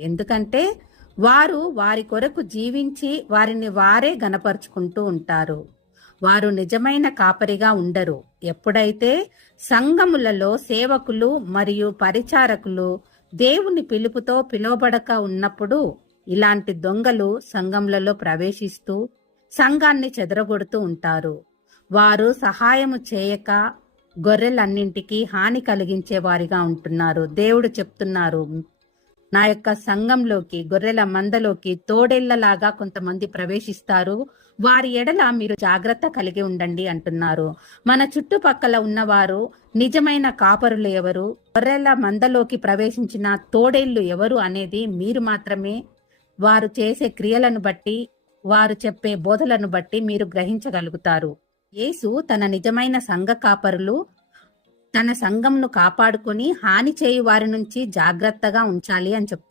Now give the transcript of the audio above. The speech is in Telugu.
ఎందుకంటే వారు వారి కొరకు జీవించి వారిని వారే గనపరుచుకుంటూ ఉంటారు. వారు నిజమైన కాపరిగా ఉండరు. ఎప్పుడైతే సంఘములలో సేవకులు మరియు పరిచారకులు దేవుని పిలుపుతో పిలువబడక ఉన్నప్పుడు ఇలాంటి దొంగలు సంఘములలో ప్రవేశిస్తూ సంఘాన్ని చెదరగొడుతూ ఉంటారు. వారు సహాయము చేయక గొర్రెలన్నింటికి హాని కలిగించే వారిగా ఉంటున్నారు. దేవుడు చెప్తున్నారు, నా యొక్క సంఘంలోకి, గొర్రెల మందలోకి తోడేళ్లలాగా కొంతమంది ప్రవేశిస్తారు, వారి ఎడల మీరు జాగ్రత్త కలిగి ఉండండి అంటున్నారు. మన చుట్టుపక్కల ఉన్నవారు నిజమైన కాపరులు ఎవరు, గొర్రెల మందలోకి ప్రవేశించిన తోడేళ్లు ఎవరు అనేది మీరు మాత్రమే వారు చేసే క్రియలను బట్టి, వారు చెప్పే బోధలను బట్టి మీరు గ్రహించగలుగుతారు. యేసు తన నిజమైన సంఘ కాపరులు తన సంఘంను కాపాడుకొని హాని చేయు వారి నుంచి జాగ్రత్తగా ఉంచాలి అని చెప్తున్నారు.